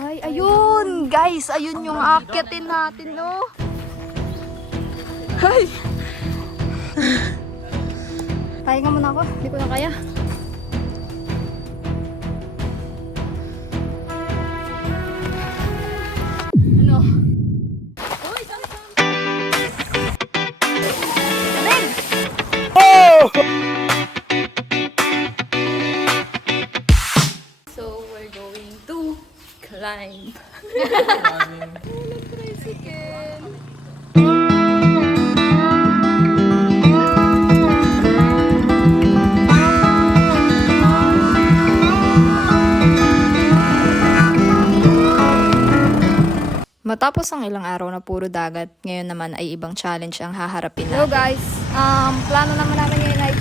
Ay, ayun! Guys, ayun yung akyatin natin, no? Ay! Pahinga muna ako. Hindi ko na kaya. Ano? Uy, so, we're going to climb. Tricycle. Matapos ang ilang araw na puro dagat, ngayon naman ay ibang challenge ang haharapin natin. Hello guys, plano naman namin ngayon ay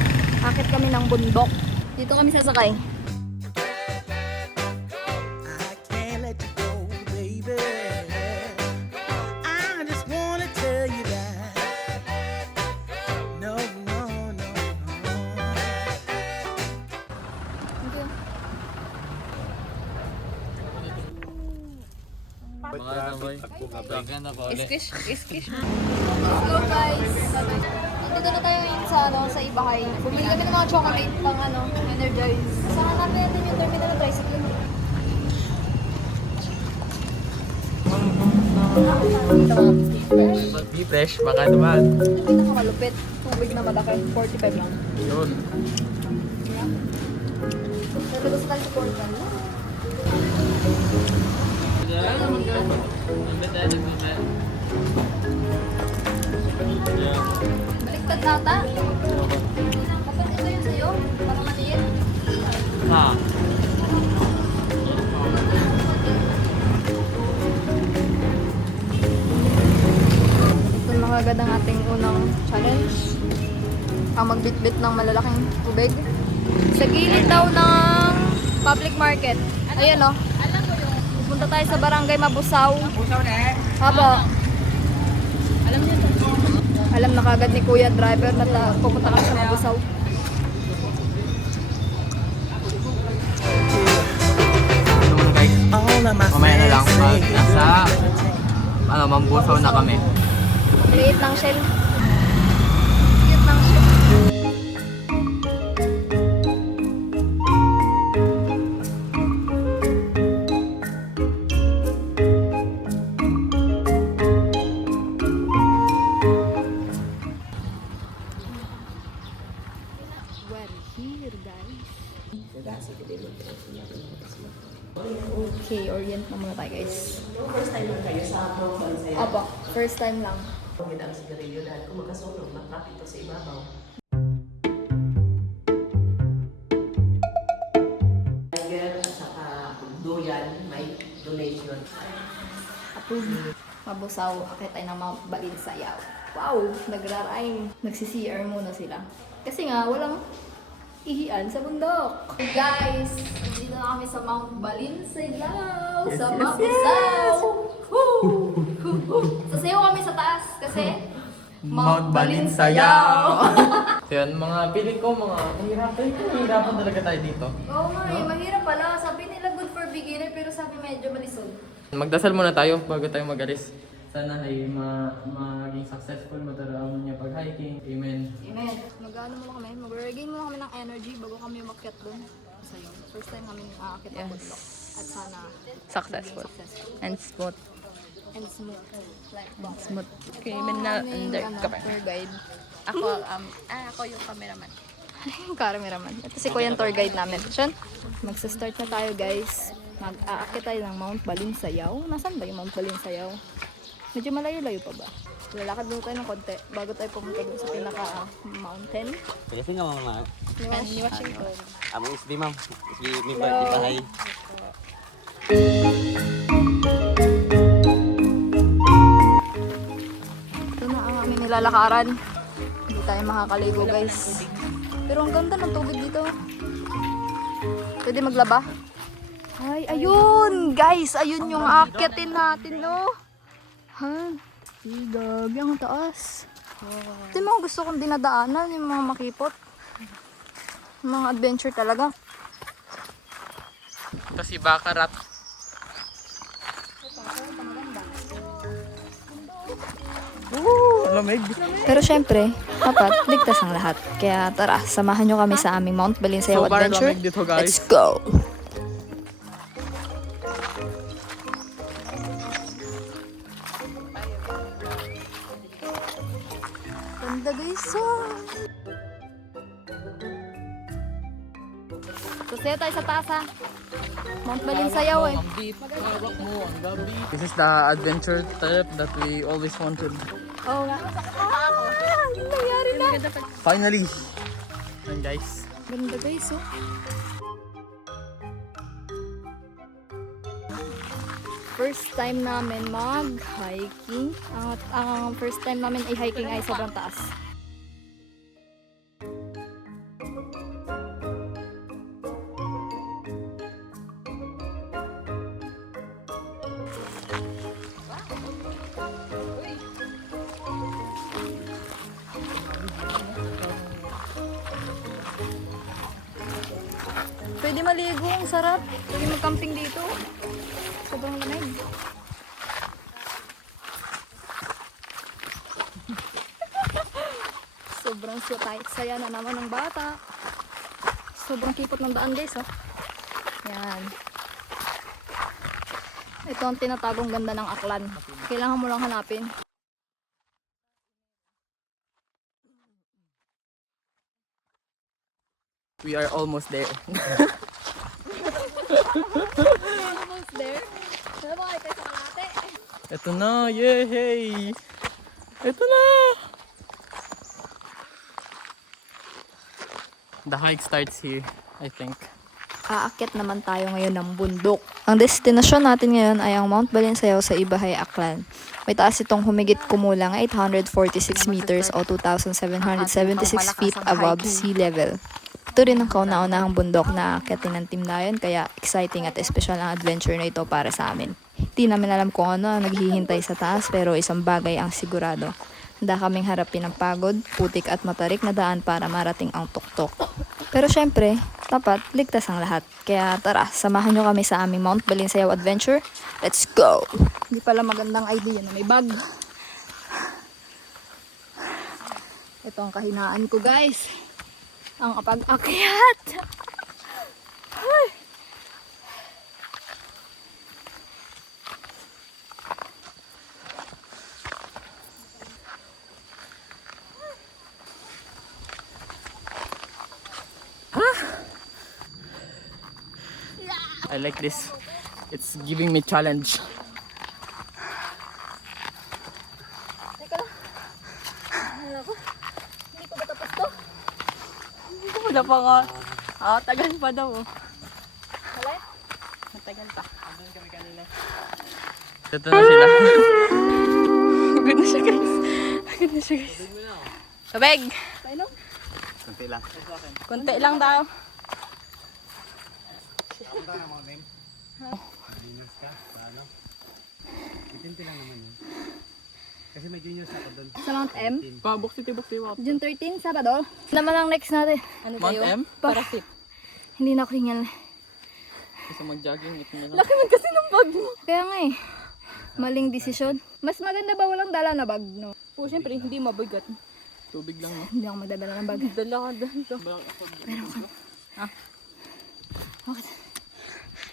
akit kami ng bundok. Dito kami sasakay. Iskish. Let's go guys. Dito na tayo ngayon sa Ibahay. Bumili kami ng mga chocolate pang energize. Saan natin yung terminal ng tricycle. Be fresh, baka naman. Pinakamalupit. Tubig na malaki. 45 lang. Yun. Nalabas tayo sa portal. Baliktad nata. Kapag ito yung sa'yo, parang maliit. Ha? Ito na agad ang ating unang challenge. Ang magbitbit ng malalaking tubig. Sa gilid daw ng public market. Ayan o. Punta tayo sa barangay Mabusaw. Pusaw na eh. Habo. Alam na kagad ni Kuya driver na pupunta kami sa Mabusaw. Mamaya na lang. Nasa Mambusaw na kami. Liit ng shell. Cute ng shell. Okay, orient na muna tayo guys. First time lang kayo sa Mount Saya. Opo, first time lang. Pagkita ang sigarilyo dahil kung magkasunog, makapito sa ibabaw. Tiger at saka Doyan, may donation. Approve. Mabusaw, akit tayo ng Mount Balinsayaw. Wow, nagra-rhyme. Nagsi-CR muna sila. Kasi nga, walang ihian sa bundok. Hey guys, dito na kami sa Mount Balinsayaw. Sa Mabusaw. Sasayaw kami sa taas kasi Mount Balinsayaw. So yun, mga piling ko, mga mahirapan talaga tayo dito. Oo nga eh, mahirap pala. Sabi nila good for beginner pero sabi medyo malisod. Magdasal muna tayo bago tayo mag-alis. Sana ay maging successful mataraman niya pag-hiking. Amen. Amen. Mag-ano muna kami, mag-regain muna kami ng energy bago kami umakyat doon. So yun, first time kami aakit ang bundok. At sana Successful. And smooth. and smooth. Like that. Smooth. Okay, na undercover. Tour guide. Ako yung cameraman. Yung cameraman. Ito si Kuya yung tour guide namin. Sean, magsa-start na tayo guys. Mag-aakit tayo ng Mount Balinsayaw. Nasaan ba yung Mount Balinsayaw? Medyo malayo-layo pa ba? Lalakad muna tayo ng konti bago tayo pumunta dun sa pinaka-mountain. Kasi nga mga Ni Washington. among isdi ma'am. Isdi mi bahay. Ito na ang aming nilalakaran. Hindi tayo makakaligo guys. Pero ang ganda ng tubig dito. Pwede maglaba. Ay, ayun! Guys, ayun yung akyatin natin, no? Ha? Gag, ang taas. Ito yung mga gusto kong dinadaanan, yung mga makipot. Mga adventure talaga. Ito si Bakarat. Lamig. Pero syempre, dapat ligtas ang lahat. Kaya tara, samahan nyo kami sa aming Mount Balinsayaw Sobrang Adventure. lamig dito, guys. Let's go! Ganda guys, Kasi tayo sa taas ha. Mount Balinsayaw eh. This is the adventure trip that we always wanted. Oo nga. Nangyari na. Finally! Yan guys. Ganda guys, First time namin mag-hiking. Ang first time namin ay hiking ay sobrang taas. Pwede maligo, ang sarap. Pwede mag-camping dito. Sobrang lamig. Sobrang saya na naman ng bata. Sobrang kipot ng daan guys, Yan. Ito ang tinatagong ganda ng Aklan. Kailangan mo lang hanapin. We are almost there. Almost there. Sabay, tayo sa kalate. Ito na! Yay! Ito na! The hike starts here, I think. Aakyat naman tayo ngayon ng bundok. Ang destinasyon natin ngayon ay ang Mount Balinsayaw sa Ibahay, Aklan. May taas itong humigit kumulang 846 meters o 2,776 feet above sea level. Ito rin ang kauna-unahang bundok na aakyatin ng Team Lion, kaya exciting at espesyal ang adventure na ito para sa amin. Hindi namin alam kung ano ang naghihintay sa taas, pero isang bagay ang sigurado. Handa kaming harapin ang pagod, putik at matarik na daan para marating ang tuktok. Pero syempre, dapat ligtas ang lahat. Kaya tara, samahan nyo kami sa aming Mount Balinsayaw Adventure. Let's go! Hindi pala magandang idea na may bag. Ito ang kahinaan ko guys. Ang kapag-akyat. Ay. I like this. It's giving me challenge. Teka lang. Hala ko. Hindi ko ba tapos to? Wala pa nga. Tagal pa daw. Hala? Matagal pa. Ito na sila. Good na siya guys. Good na siya guys. Tubig! Painom? Kunti lang. Kunti lang daw. Itinti lang naman yun. Kasi may juniors ako doon. Sa Mount M? Bukti. June 13, Sabado. Naman ang next natin. Ano Mount tayo? M? Parasip. Hindi na ako hingal. Kasi mag-jogging, ito na lang. Laki man kasi ng bag mo. Kaya nga eh. Maling desisyon. Mas maganda ba walang dala na bag, no? Oo, syempre, hindi mabigat. Tubig lang, no? Hindi ako magdadala ng bag. Dala ka dito.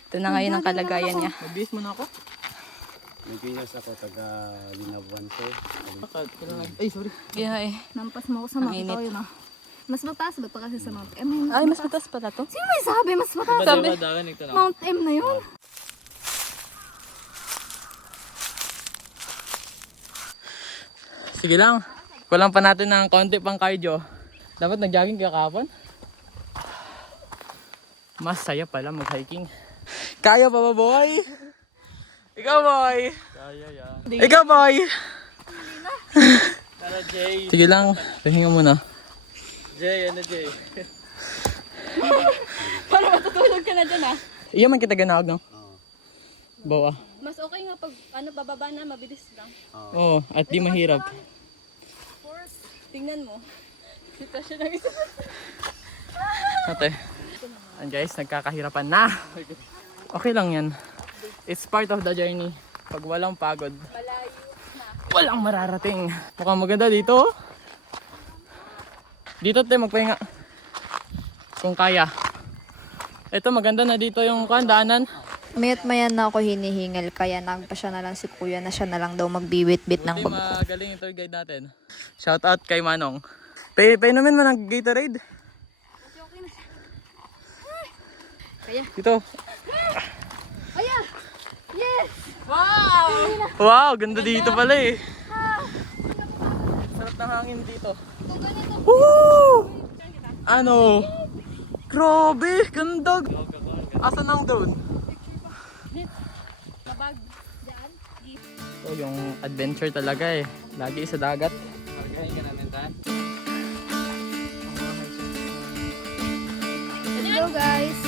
Ito na ngayon ang kalagayan niya. Mabihis mo na ako. May juniors ako taga Linabuan ko. Ay, sorry. Yeah, eh. Nampas mo ako sa Mount Ang init. Ito yun, Mas mataas ba ito kasi sa Mount M? Ay, mas mataas pala to. Sino may sabi? Mas mataas. Sabi. Ito na. Mount M na yun. Sige lang. Kulang pa natin ng konti pang cardio. Dapat nag-jogging ka kahapon. Masaya pala mag-hiking. Kaya pa ba, boy? Ikaw, boy! Kaya yan. Ikaw, boy! Tara, Jay. Sige lang. Pahinga muna. Jay, ano, Jay? Para matutulog ka na dyan ah. Iyo man kita ganawag, no? Bawa. Mas okay nga pag bababa na, mabilis lang. Oo, at di mahirap. Tingnan mo. Sitwasyon ng isa. Ate. And guys, nagkakahirapan na. Okay lang yan. It's part of the journey. Pag walang pagod, walang mararating. Mukhang maganda dito. Dito tayo magpahinga. Kung kaya. Ito maganda na dito yung daanan. Mayat mayan na ako hinihingal, kaya nagpa siya na lang si kuya na siya na lang daw magbiwit-bit ng Buti magaling yung tour guide natin. Shout out kay Manong. Painumin mo ng Gatorade. Kaya. Dito. Ayan! Yes! Wow, ganda dito pala eh. Sarap ng hangin dito. Woo! Ano? Grabe, ganda. Asan ang drone? So, yung adventure talaga eh. Lagi sa dagat. Hello guys!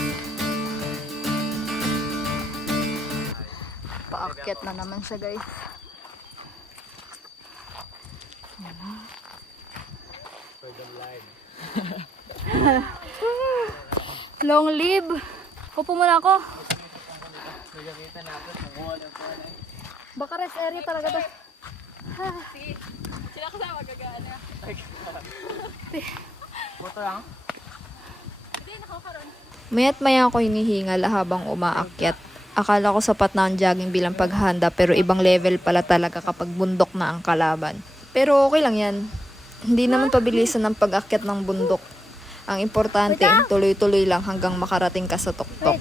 Paakyat na naman siya guys. Long live! Upo muna ako. Baka rest area talaga to. Sila kasama gagaan na. Boto lang. Mayat maya ako hinihingal habang umaakyat. Akala ko sapat na ang jogging bilang paghanda pero ibang level pala talaga kapag bundok na ang kalaban. Pero okay lang yan. Hindi naman pabilisan ng pag-akyat ng bundok. Ang importante, tuloy-tuloy lang hanggang makarating ka sa tuktok.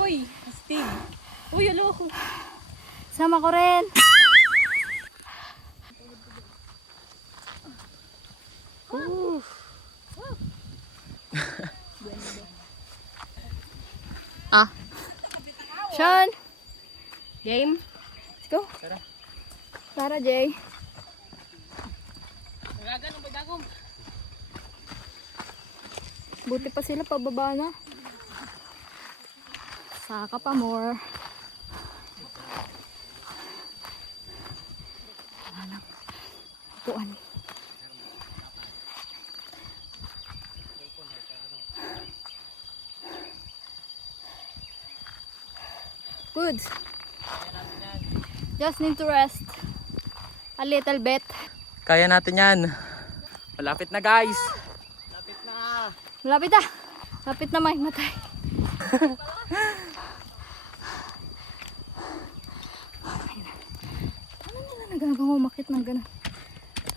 Uy, astig. Uy, alo. Sama ko rin. Sean! Game? Let's go. Tara, Jay. Nagagan ang bagagom. Buti pa sila pababa na. Saka pa more. Wala lang. Upuan. Good. Just need to rest a little bit. Kaya natin yan. Malapit na guys. Malapit na. Malapit na may matay. Ano nila nagagawa umakit ng gano'n?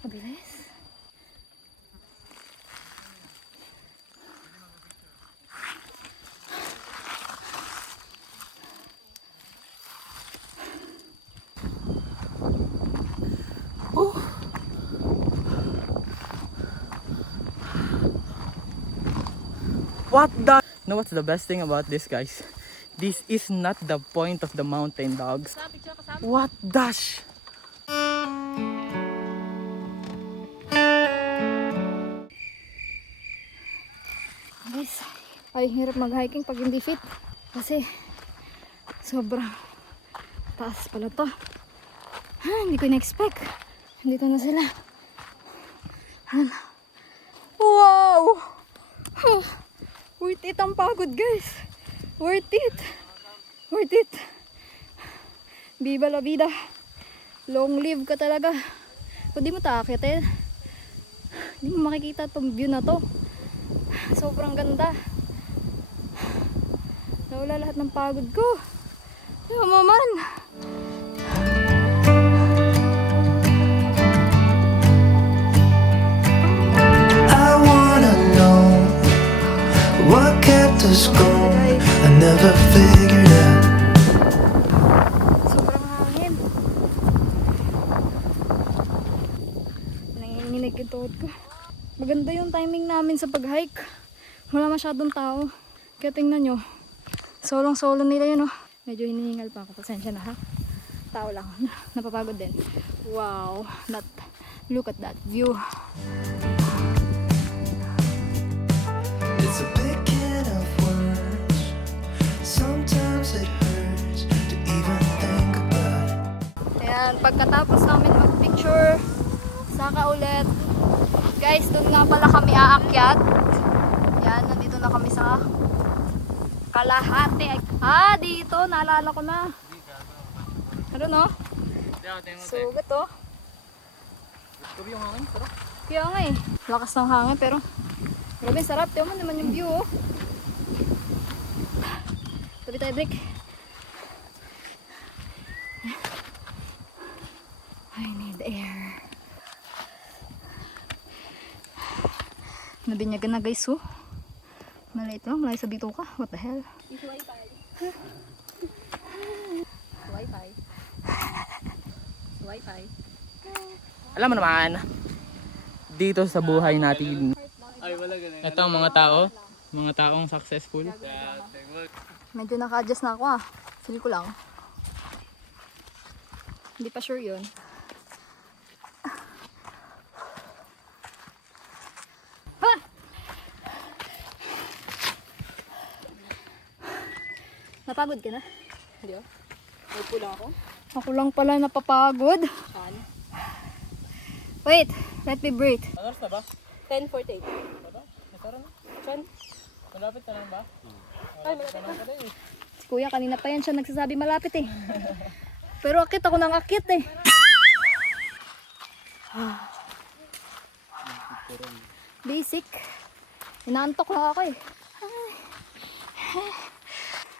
Mabilis. What the? You know what's the best thing about this, guys? This is not the point of the mountain, dogs. What dash? Guys, ay hirap mag-hiking pag hindi fit. Kasi sobrang taas pala to. Hindi ko na-expect. Dito na sila. Wow! Worth it ang pagod, guys. Worth it. Worth it. Viva la vida. Long live ka talaga. Kung di mo taakit hindi mo makikita itong view na to. Sobrang ganda. Nawala lahat ng pagod ko. Maman. I wanna know what kept us going. I never figured out. Sobrang hangin. Nanginginig yung tuhod ko. Maganda yung timing namin sa pag-hike. Wala masyadong tao. Kaya tingnan nyo. Solong-solo nila yun, oh. Medyo hinihingal pa ako. Pasensya na, ha? Tao lang. Napapagod din. Wow. Look at that view. pagkatapos namin mag-picture, saka ulit. Guys, doon nga pala kami aakyat. Yan, nandito na kami sa Kalahati. Ah, dito, naalala ko na. Ano no? Sugat oh. Sabi yung hangin, sarap. Kaya nga eh, lakas ng hangin pero grabe sarap. Tiyo mo naman yung view oh. Tabi tayo, Drake. I need air. Nabinyagan na guys oh. Maliit lang, malay sa bituka. What the hell? Wi-Fi. Alam mo naman, dito sa buhay natin, Ay, wala ganun. ito ang mga taong successful. Medyo naka-adjust na ako ah. Feel ko lang. Hindi pa sure yun. Ha! Napagod ka na? Hindi oh. May pula ako. Ako lang pala napapagod. Saan? Wait, let me breathe. Ano oras na ba? 10:48. Natara na? Saan? Malapit na lang ba? Ay, malapit na. Si kuya kanina pa yan siya nagsasabi malapit eh. Pero akit ako nang akit eh. Basic. Inaantok lang ako eh.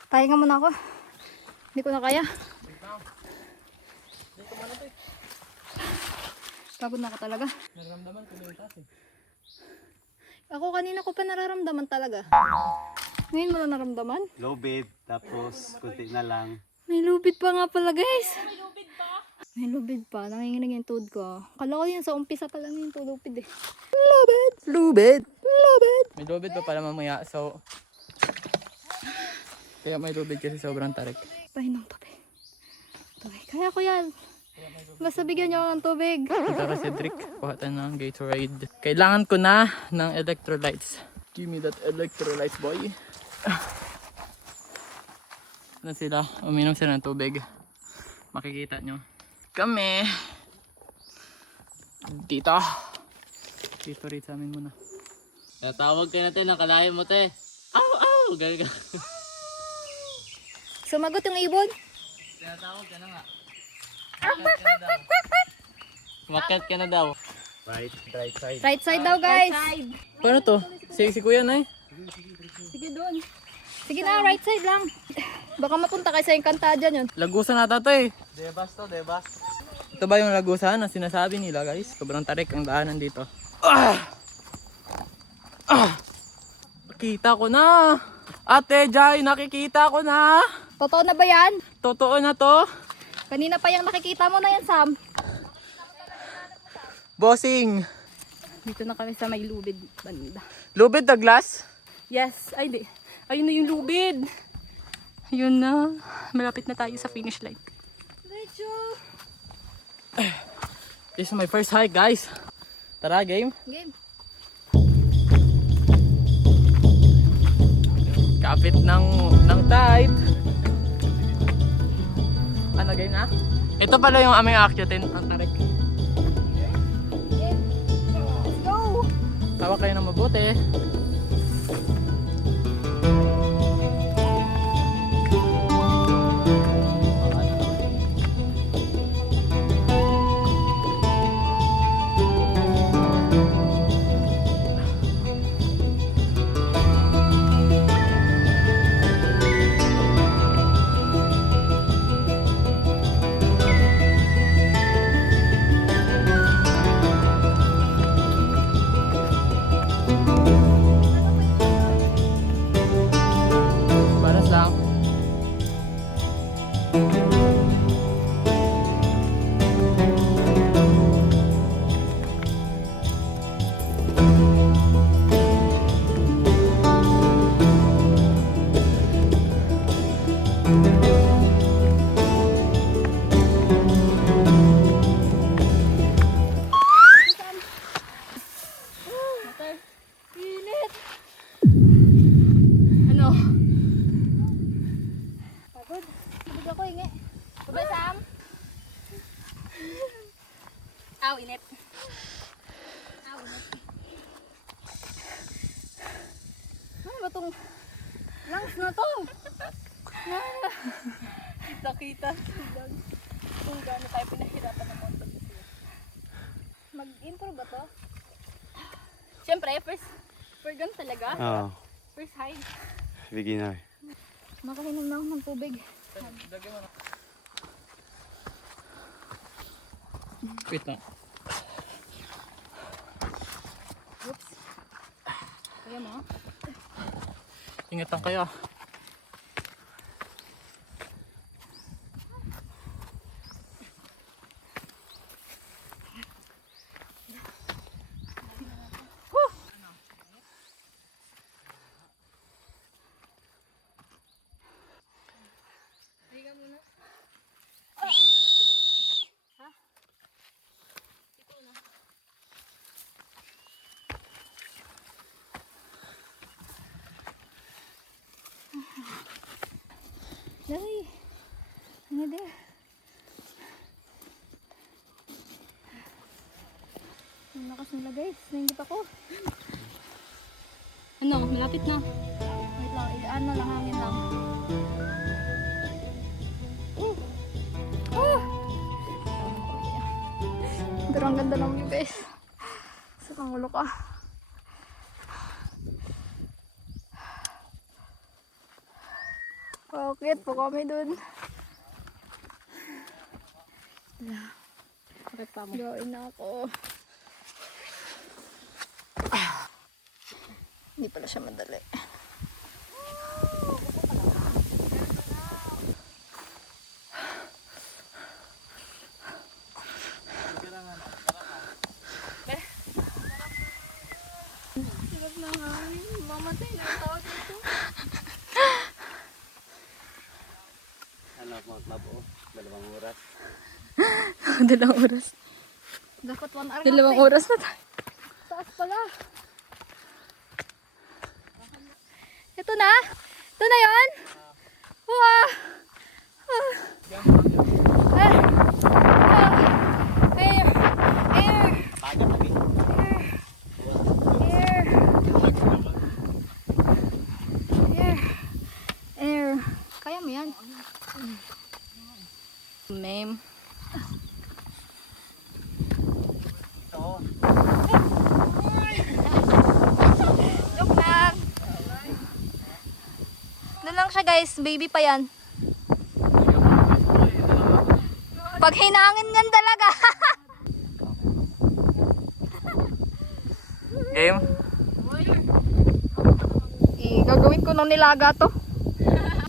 Pahinga muna ako. Hindi ko na kaya. Pagod na ako talaga. Naramdaman ko yung taas eh. Ako kanina ko pa nararamdaman talaga. Ngayon mo lang naramdaman? Low bid, tapos kunti na lang. May lubid pa nga pala guys. May lubid pa. Nanginginig yung tuhod ko. Kala ko yan sa umpisa pa lang yung lubid eh. Lubid! May lubid pa pala mamaya, so... Kaya may lubid kasi sobrang tarik. Pahinang tubig. Tubig. Kaya ko yan. Basta bigyan niyo ako ng tubig. Ika kasi Cedric, kuha tayo ng Gatorade. Kailangan ko na ng electrolytes. Give me that electrolytes, boy. Ano sila? Uminom sila ng tubig. Makikita nyo. Kami. Dito. Gatorade sa amin muna. Tawag ka natin, nakalahin mo te. Aw! Gaga. Sumagot yung ibon. Tinatawag ka na nga. Makat ka na daw. Right side. Right side daw guys. Paano to? Si kuya na eh. Sige doon. Sige na, right side lang. Baka mapunta kayo sa Encantadia yun. Lagusan ata to eh. Debas to, debas. Ito ba yung lagusan na sinasabi nila guys? Sobrang tarik ang daanan dito. Nakita ko na! Ate Jai, nakikita ko na! Totoo na ba yan? Totoo na to! Kanina pa yung nakikita mo na yan, Sam. Bossing! Dito na kami sa may lubid banda. Lubid na glass? Yes. Ay, di. Ayun na yung lubid. Ayun na. Malapit na tayo sa finish line. This is my first hike guys. Tara, game? Game. Kapit ng tide. Ano game na? Ito pala yung aming aakyatin. Ang tarik. Let's go! Tawa kayo ng mabuti. tong lungs na to. Kita-kita. Kung gaano tayo pinahirapan ng mountain. Mag-intro ba to? Siyempre, first gun talaga. Oo, First hide. beginner. Makahinom na ako ng tubig. Wait na. Kaya mo? Ingatan kayo. Dali. Ano din? Ang lakas nila guys. Naingit ako. Ano, malapit na. Wait lang. Ilaan na lang. Hangin lang. Pero ang ganda ng view guys. Sa pangulo ka. Bakit po kami dun? Bakit pa mo? Gawin na ako. Hindi pala siya madali. Hirap na nga. Mamatay na ang tao dito. Ano, mabuo? 2 oras. 2 oras. Dapat 1 hour. 2 oras na tayo. Taas pala. Ito na? Ito na yun? Wow! Air! Air! Air! Air! Air! Kaya mo yan? Ma'am. Joke lang! Doon lang siya guys, baby pa yan. Pag hinangin yan talaga. Game? Gagawin ko ng nilaga to.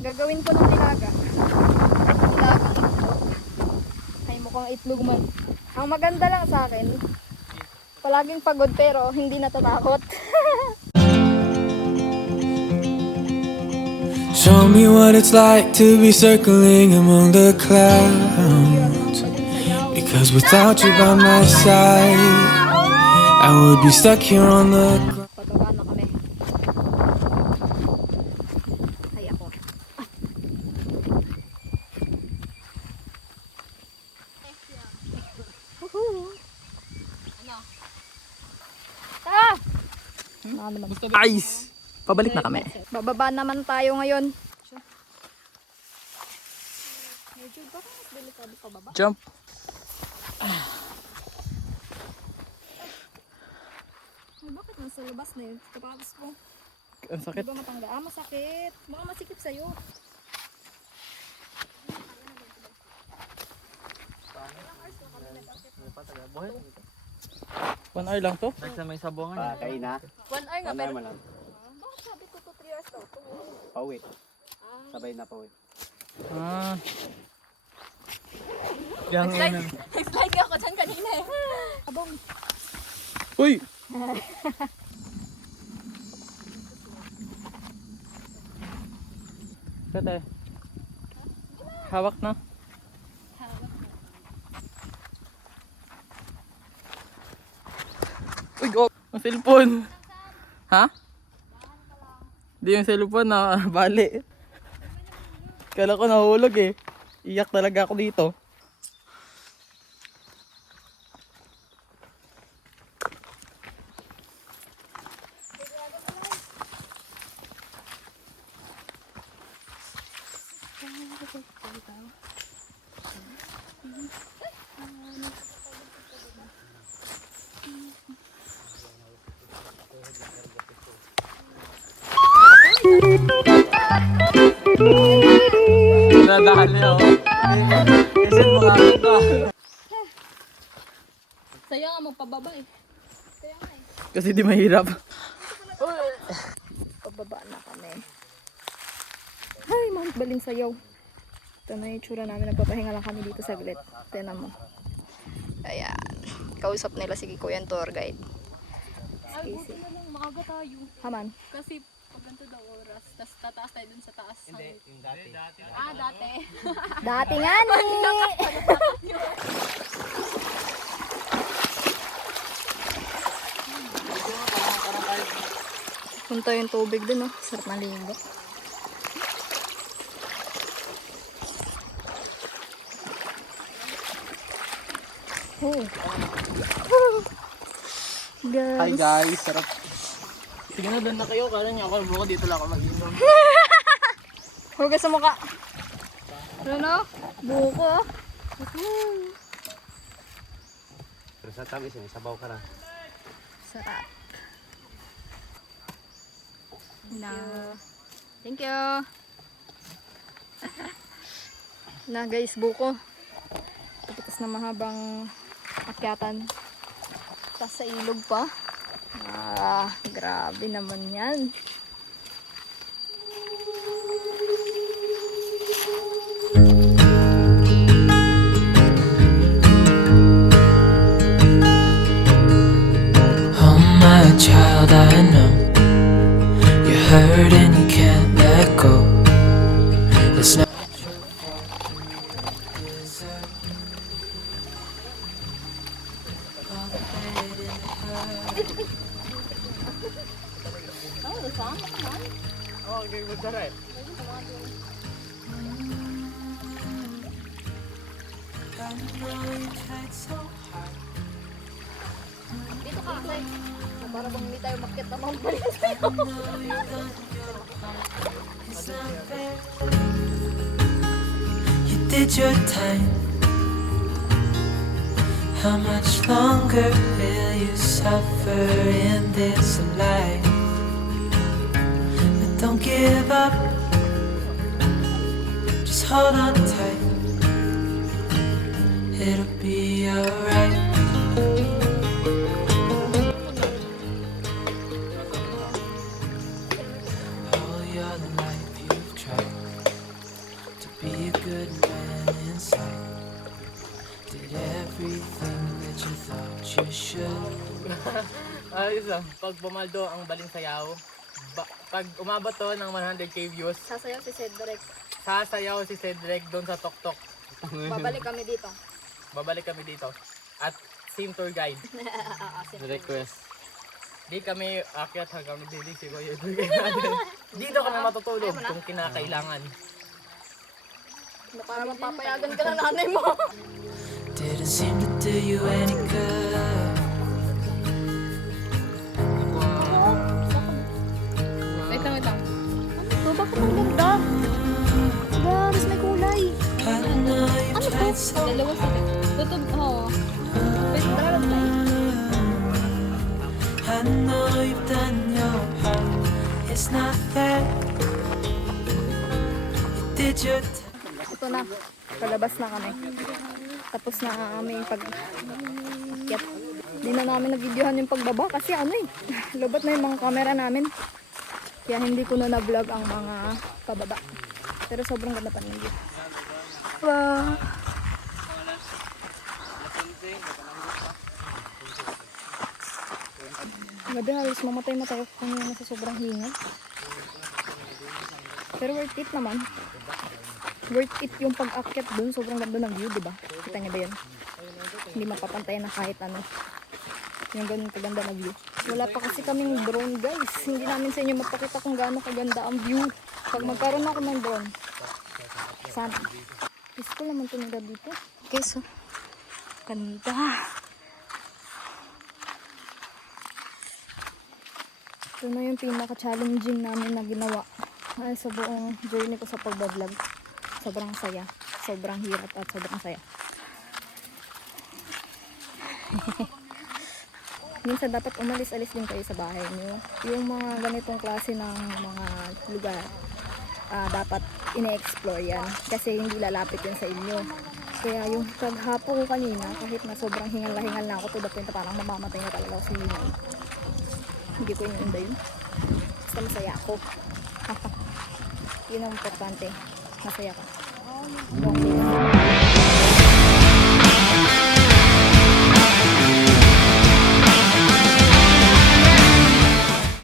Gagawin ko ng nilaga. Nilagang itlog. Ay mukhang itlog man. Ang maganda lang sa akin, palaging pagod pero hindi natatakot. Show me what it's like to be circling among the clouds. Because without you by my side, I would be stuck here on the ground. Pababa na kami. Ay ako. Ah! Ano naman? Ice! Pabalik na kami. Bababa naman tayo ngayon. Medyo baka mas delikado pababa. Jump! Ay, bakit nasa labas na yun? Tapos ko. Ang sakit. Di ba matangga? Ah, masakit. Baka masikip sa'yo. One hour lang to? Sa may sabongan. Kain na. 1 hour nga, 1 pero hour mo lang. Bakit sabi ko 2-3 hours daw? Pauwi. Sabay na pauwi. Ah. nag-slide ako dyan kanina eh. Abong. Uy! Kate. Hawak na. Uy, go! Ang cellphone! Ha? Hindi yung cellphone na bali. Kala ko nahulog eh. Iyak talaga ako dito. Nadali ako. Isin mo nga ito. Saya nga magpababa eh. Kasi di mahirap. Pababa na kami. Ay, Mount Balinsayaw. Ito na yung tsura namin. Nagpapahinga lang kami dito saglit. Tignan mo. Ayan. Kausap nila si Kuya tour guide. Ay, buti na lang maaga tayo. Haman. Kasi pag ganito daw oras, tapos tataas tayo dun sa taas. Hindi, yung dati. Ah, dati. Dati nga ni! Punta yung tubig dun, oh. Sarap na ligo. Oh. Hi Guys. guys, sarap. Sige na, doon na kayo. Kala niya ako, buko dito lang ako mag-inom. Hugas sa mukha. Ano no? Buko. Pero sa tamis, sabaw ka na. Sarap. Na. Thank you. Na guys, buko. Tapos na mahabang akyatan. Tapos sa ilog pa. Ah, grabe naman yan. Oh my child, I know you're hurt and you can't let go. It's not Oo, okay, magdara eh. Dito ka kasi. Para bang hindi tayo makyat na Mount Balinsayaw. you did your time. How much longer will you suffer in this life? But don't give up. Just hold on tight. It'll be alright. All your life you've tried to be a good man inside. Did everything that you thought you should. Ayos lang. Pag bumaldo ang Balinsayaw, pag umabot to ng 100k views, Sasayaw si Cedric. sasayaw si Cedric doon sa Tok-Tok. Babalik kami dito. Babalik kami dito. At same tour guide. Request. Di kami akyat hanggang magdidig si Kuya. Dito kami matutulog kung kinakailangan. Para mapapayagan ka ng nanay mo. Didn't seem to do you any good. Wait lang. Ito, bakit ang ganda? Guys, may kulay. I know you've tried so Dalawa sila. Tutob, oo. Wait, tara tayo. I know you've done your part. It's not fair. You did your Ito na. Palabas na kami. Tapos na ang aming pag-akyat. Hindi na namin na-videohan yung pagbaba kasi ano eh. Lobat na yung mga camera namin. Kaya hindi ko na na-vlog ang mga pababa. Pero sobrang ganda pa ng view. Wow. Grabe, halos mamatay na tayo kanina sa sobrang hinga. Pero worth it naman. Worth it yung pag-akyat dun. Sobrang ganda ng view, diba? Kita niyo ba yun? Hindi mapapantayan na kahit ano. Yung ganun kaganda na view. Wala pa kasi kaming drone, guys. Hindi namin sa inyo mapakita kung gaano kaganda ang view. Pag magkaroon ako ng drone. Sana. Gusto ko naman tumira dito. Okay, so. Ganda. Ito na yung pinaka-challenging namin na ginawa. Ay, sa buong journey ko sa pagbablog. Sobrang saya. Sobrang hirap at sobrang saya. Minsan dapat umalis-alis din kayo sa bahay niyo. Yung mga ganitong klase ng mga lugar, dapat ine-explore yan. Kasi hindi lalapit yan sa inyo. Kaya yung paghapo ko kanina, kahit na sobrang hingal na ako, to the point na parang mamamatay na talaga ako sa hingal. Hindi ko inuunda yun. Basta masaya ako. Yun ang importante. Masaya ka. Okay.